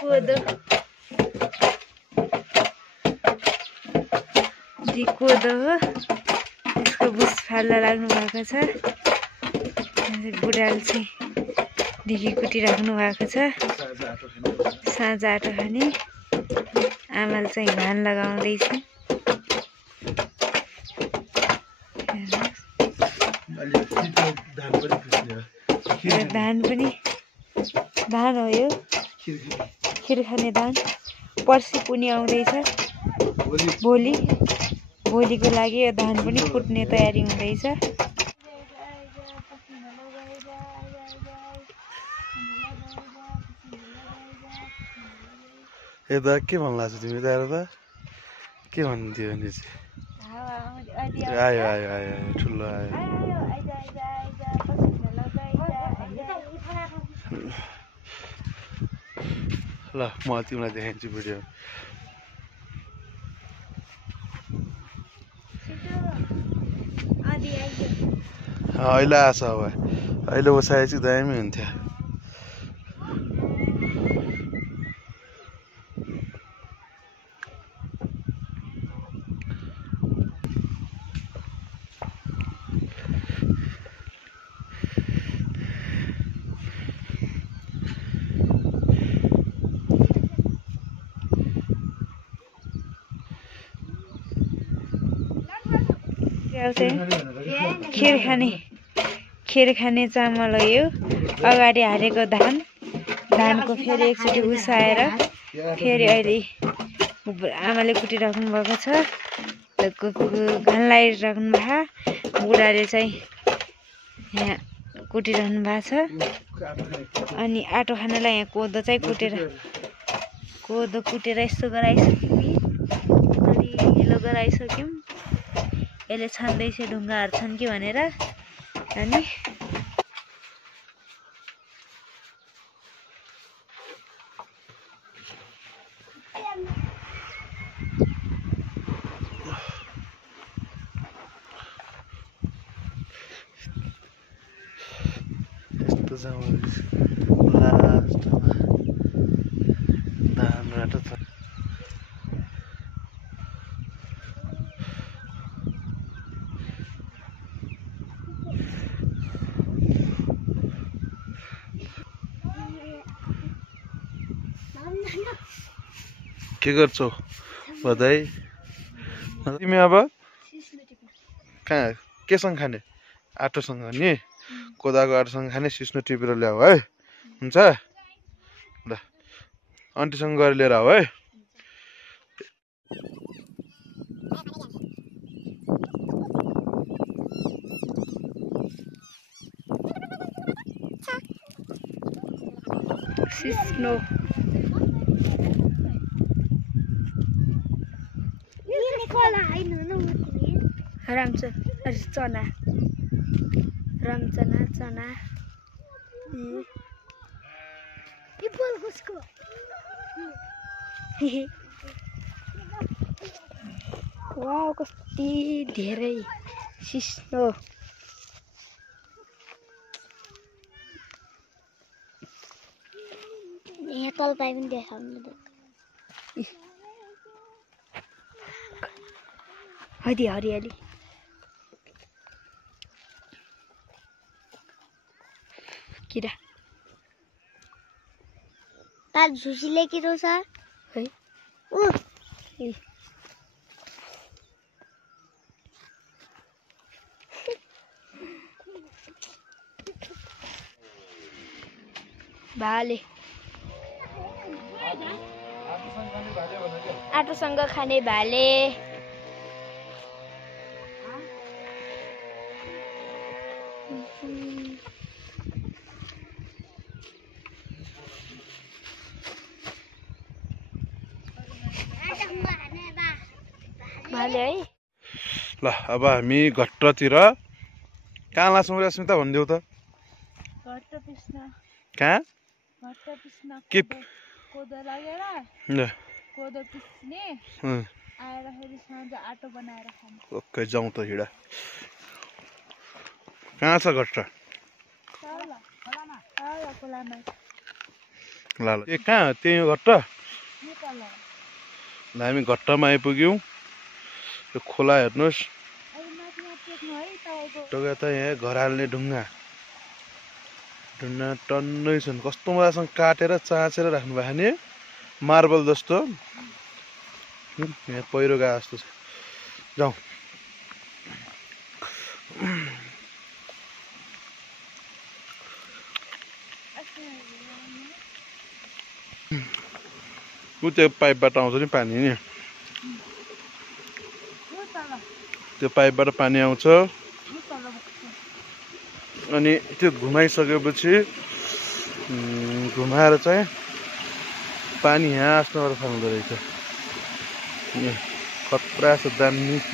कोदो कोदो हो त्यसको बुस फाल्दा लाग्नु भएको छ बुढाले चाहिँ ढिकी कुटिराख्नु भएको छ साँझ आटो खाने आमाले चाहिँ धान लगाउँदैछ धान हो यो खिर खाने धान पर्सि पुनि आउँदैछ भोलिको लागि यो धान पनि फुट्ने तयारी हुँदैछ यता के भन्नु लाग्छ तिमी त के भन्थ्यो भने चाहिँ आयो आयो आयो ठुलो आयो ल म तिमीलाई देखाइदिन्छु भिडियो अहिले आएछ अब अहिले ओसाए चाहिँ दामी हुन्थ्यो खिर खाने चामल हो यो अगाडि हालेको धानको फेरि एकचोटि उसाएर फेरि अहिले आमाले कुटिराख्नु भएको छ घान लगाइराख्नु भएको बुढाले चाहिँ यहाँ कुटिराख्नु भएको छ अनि आटो खानलाई यहाँ कोदो चाहिँ कुटेर यस्तो गराइसक्यौँ अनि हिलो गराइसक्यौँ यसले छान्दैछ ढुङ्गाहरू छन् कि भनेर अनि यस्तो चामल लास्टमा धान राटो छ के गर्छौ बधाई तिमी अब कहाँ केसँग खाने आटोसँग नि कोदाको आटोसँग खाने सिस्नो टिपेर ल्याऊ है हुन्छ ल आन्टीसँग गएर लिएर आऊ है सिस्नो चना वाउ कति धेरै सिस्नो यहाँ तल पाइ पनि देखाउनु हरियाली किरा तार झुसीले किरो छ है भाले आटोसँग खाने भाले भाले है ल अब हामी घट्टतिर कहाँ लान्छौँ रश्मिता भनिदेऊ त कहाँ के कोदो लगेर कोदो पिस्ने आएर फेरि साँझ आटो बनाएर खाने ओके जाउँ त हिँडा कहाँ छ घट्ट खोलामा ल ल ए कहाँ त्यही हो घट्ट? ल हामी घट्टमा आइपुग्यौँ। यो खोला हेर्नुहोस्, टोका त यहाँ घर हाल्ने ढुङ्गा टन्नै छन्। कस्तो मजासँग काटेर चाँचेर राख्नु भएको नि, मार्बल जस्तो। यहाँ पहिरो गए जस्तो छ। जाउँ। ऊ त्यो पाइपबाट आउँछ नि पानी नि, त्यो पाइपबाट पानी आउँछ। अनि त्यो घुमाइसकेपछि घुमाएर चाहिँ पानी यहाँ आस्नबाट फाल्दो रहेछ। खतरा छ, दामी छ।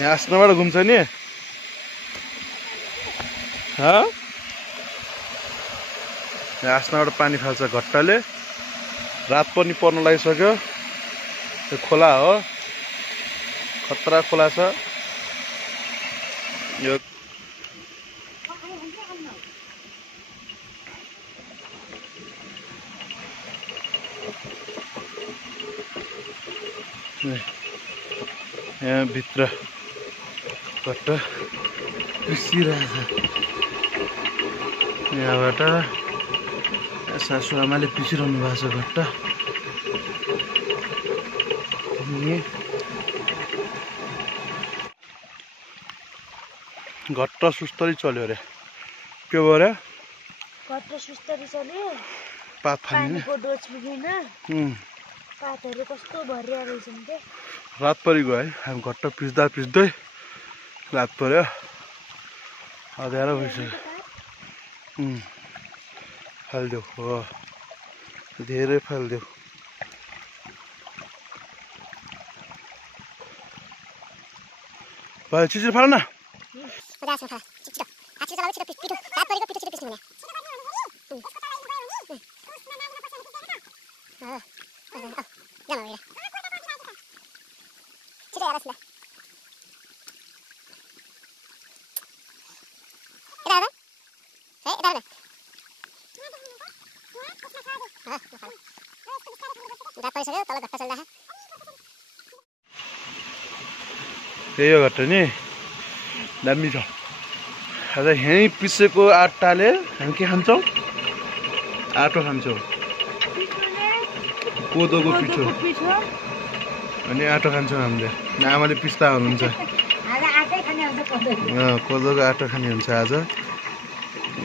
यहाँ आस्नबाट घुम्छ नि। यहाँ आस्नबाट पानी फाल्छ घट्टाले। रात पनि पर्न लागिसक्यो। त्यो खोला हो, खतरा खोला छ यो। यहाँ भित्र घट्ट पिसिरहेछ। यहाँबाट सासु आमाले पिसिरहनु भएको छ घट्ट। घट्ट सुस्तरी चल्यो अरे। के भयो अरे? घट्ट सुस्तरी चल्यो। पात फाल्ने डोज पुगेन। पातहरू कस्तो भरिया रहेछन् के। रात परि गयो है। हामी घट्ट पिस्दा पिस्दै रात पर्यो। अँध्यारो भइसक्यो। फालिदेऊ हो, धेरै फालिदेऊ। भाइ छिटो फाल न। त्यही हो घट्ट नि, दामी छ। आज यहीँ पिसेको आटाले हामी के खान्छौँ? आटो खान्छौँ। कोदोको पिठो अनि आटो खान्छौँ हामीले। आमाले पिस्ता हुनुहुन्छ, कोदोको आटो खाने हुन्छ आज।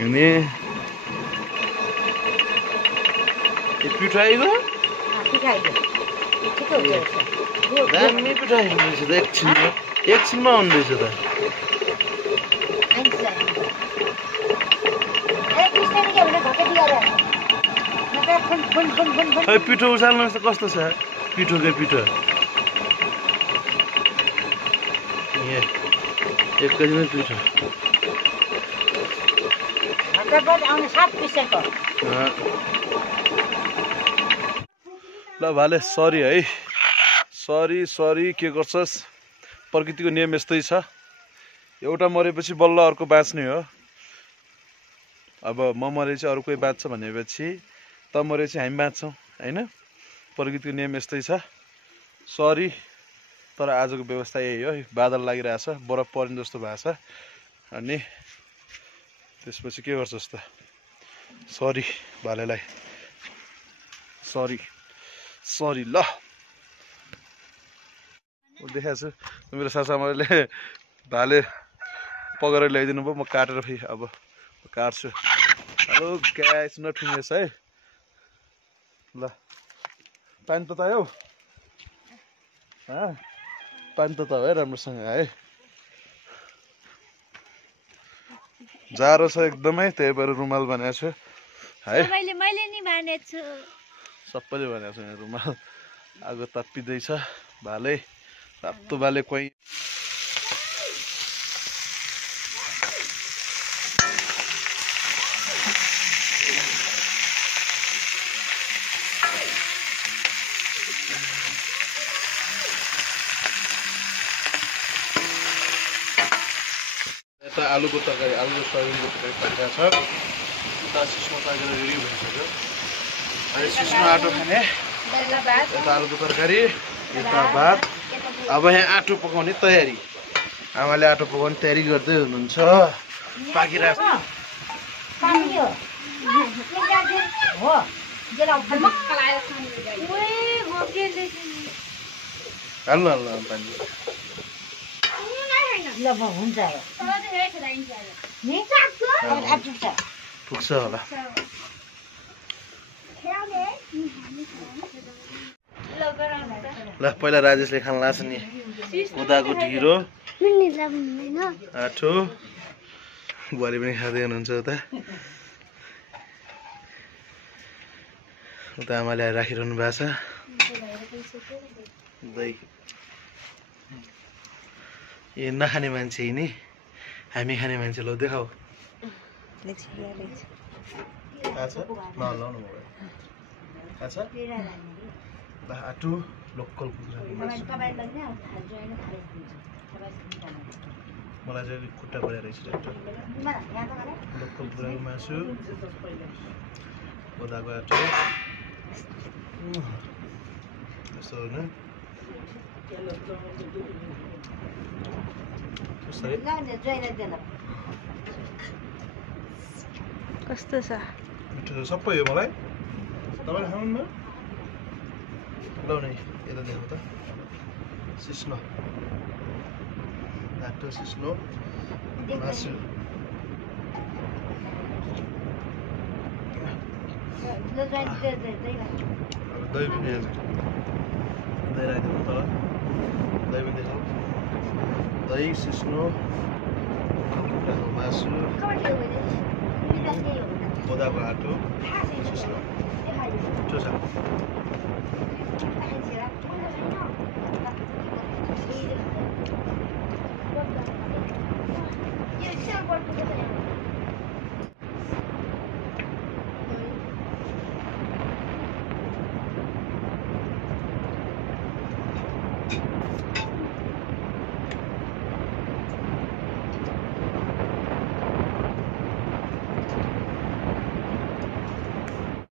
अनि पिठो आइगयो, दामी पिठो आइरहेछ त। एकछिनमा आउँदैछ त। खै पिठो उचाल्नुहोस् त कस्तो छ पिठोकै पिठो। एक केजीमै पिठो। ल भाले सरी है, सरी के गर्छस्? प्रकृतिको नियम यस्तै छ। एउटा मरेपछि बल्ल अर्को बाँच्ने हो। अब म मरेपछि अरू कोही बाँच्छ भनेपछि त मरेपछि हामी बाँच्छौँ होइन? प्रकृतिको नियम यस्तै छ। सरी, तर आजको व्यवस्था यही हो। बादल लागिरहेछ, बरफ पर्ने जस्तो भएको छ। अनि त्यसपछि के गर्छस् त? सरी भालेलाई, सरी ल। देखाएको छु मेरो सासामाले भाले पगरेर ल्याइदिनु भयो। म काटेर फेरि अब काट्छु। हेलो ग्यास नठुङ्गेस् है। ल पानी ततायो? पानी ततायो है राम्रोसँग है। जाडो छ एकदमै, त्यही भएर रुमाल बनाएको छु है। मैले नि भनेको छु, सबैले भनेको छु यहाँ रुमाल। आगो ताप्पिँदैछ। भाले रातो भाले कोही उता आलुको तरकारी आलु र सोयाबिनको तरकारी पाकिरहेको छ उता सिस्नो पाकेर रेडी भइसक्यो अहिले सिस्नो आटो खाने यता आलुको तरकारी यता भात अब यहाँ आटो पकाउने तयारी आमाले आटो पकाउने तयारी गर्दै हुनुहुन्छ पाकिरहेको हाल्नु हाल्नु पानी पुग्छ होला ल पहिला राजेशले खान लाग्छ नि उदाको ढिँडो आठो बुहारी पनि खाँदै हुनुहुन्छ उता आमाले राखिरहनु भएको छ दही ए नखाने मान्छे नि हामी खाने मान्छे ल देखाऊ आटो लोकल कुखुराको मासु मलाई चाहिँ अलिक खुट्टा परेर रहेछ लोकल कुखुराको मासु कोदाको आटो यस्तो होइन कस्तो छ मिठो छ सबै हो मलाई तपाईँले खानुहुन्न ल नै यता देखाउ त सिस्नो आटो सिस्नो मासु दही पनि दही राखिदिनु तल दही पनि देखाऊ दही सिस्नो कुखुराको मासु कोदाको आटो सिस्नो मिठो छ